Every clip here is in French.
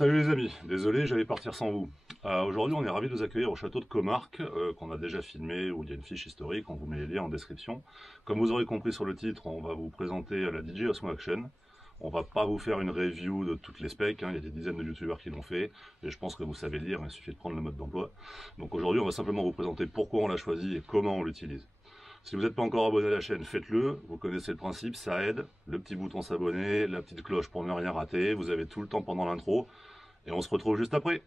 Salut les amis, désolé j'allais partir sans vous. Aujourd'hui on est ravis de vous accueillir au château de Comarque, qu'on a déjà filmé, où il y a une fiche historique, on vous met les liens en description. Comme vous aurez compris sur le titre, on va vous présenter la DJ Osmo Action. On va pas vous faire une review de toutes les specs, il y a des dizaines de youtubeurs qui l'ont fait, et je pense que vous savez lire, il suffit de prendre le mode d'emploi. Donc aujourd'hui on va simplement vous présenter pourquoi on l'a choisi et comment on l'utilise. Si vous n'êtes pas encore abonné à la chaîne, faites-le, vous connaissez le principe, ça aide. Le petit bouton s'abonner, la petite cloche pour ne rien rater, vous avez tout le temps pendant l'intro. Et on se retrouve juste après.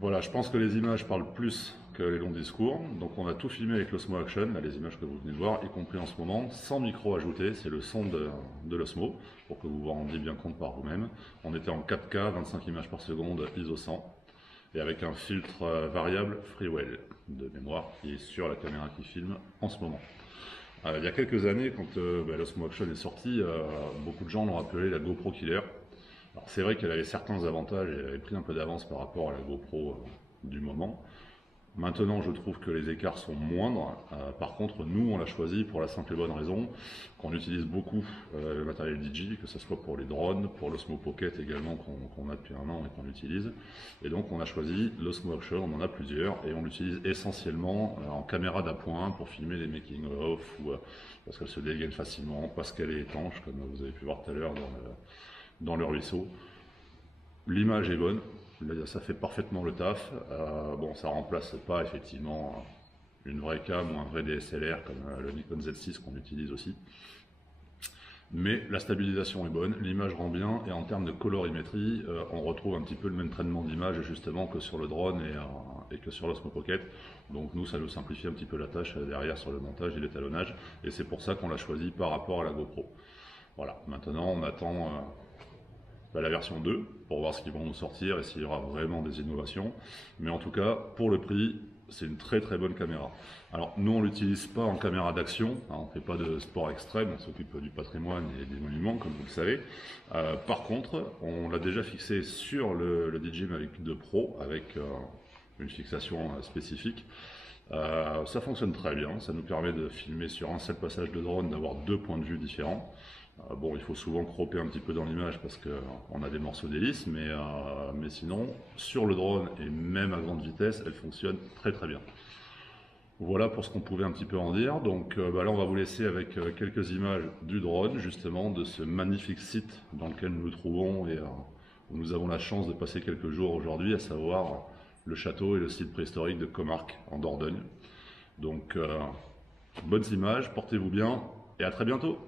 Voilà, je pense que les images parlent plus que les longs discours. Donc on a tout filmé avec l'Osmo Action, là, les images que vous venez de voir, y compris en ce moment, sans micro ajouté, c'est le son de l'Osmo, pour que vous vous rendiez bien compte par vous-même. On était en 4K, 25 images par seconde, ISO 100, et avec un filtre variable Freewell de mémoire qui est sur la caméra qui filme en ce moment. Il y a quelques années, quand l'Osmo Action est sorti, beaucoup de gens l'ont appelé la GoPro Killer. C'est vrai qu'elle avait certains avantages et elle avait pris un peu d'avance par rapport à la GoPro du moment. Maintenant, je trouve que les écarts sont moindres. Par contre, nous, on l'a choisi pour la simple et bonne raison qu'on utilise beaucoup le matériel DJI, que ce soit pour les drones, pour l'Osmo Pocket également qu'on a depuis un an et qu'on utilise. Et donc, on a choisi l'Osmo Action, on en a plusieurs, et on l'utilise essentiellement en caméra d'appoint pour filmer les making-of, ou parce qu'elle se dégaine facilement, parce qu'elle est étanche, comme vous avez pu voir tout à l'heure dans le ruisseau. L'image est bonne, ça fait parfaitement le taf. Bon, ça remplace pas effectivement une vraie cam ou un vrai DSLR comme le Nikon Z6 qu'on utilise aussi. Mais la stabilisation est bonne, l'image rend bien, et en termes de colorimétrie, on retrouve un petit peu le même traitement d'image justement que sur le drone et que sur l'Osmo Pocket. Donc nous, ça nous simplifie un petit peu la tâche derrière sur le montage et l'étalonnage, et c'est pour ça qu'on l'a choisi par rapport à la GoPro. Voilà, maintenant on attend la version 2 pour voir ce qu'ils vont nous sortir et s'il y aura vraiment des innovations. Mais en tout cas, pour le prix, c'est une très très bonne caméra. Alors nous, on ne l'utilise pas en caméra d'action, on ne fait pas de sport extrême, on s'occupe du patrimoine et des monuments, comme vous le savez. Par contre, on l'a déjà fixé sur le DJI Mavic 2 Pro avec une fixation spécifique. Ça fonctionne très bien, ça nous permet de filmer sur un seul passage de drone, d'avoir deux points de vue différents. Bon, il faut souvent cropper un petit peu dans l'image parce qu'on a des morceaux d'hélice, mais sinon, sur le drone et même à grande vitesse, elle fonctionne très très bien. Voilà pour ce qu'on pouvait un petit peu en dire. Donc là, on va vous laisser avec quelques images du drone, justement, de ce magnifique site dans lequel nous nous trouvons et où nous avons la chance de passer quelques jours aujourd'hui, à savoir le château et le site préhistorique de Comarque en Dordogne. Donc, bonnes images, portez-vous bien et à très bientôt.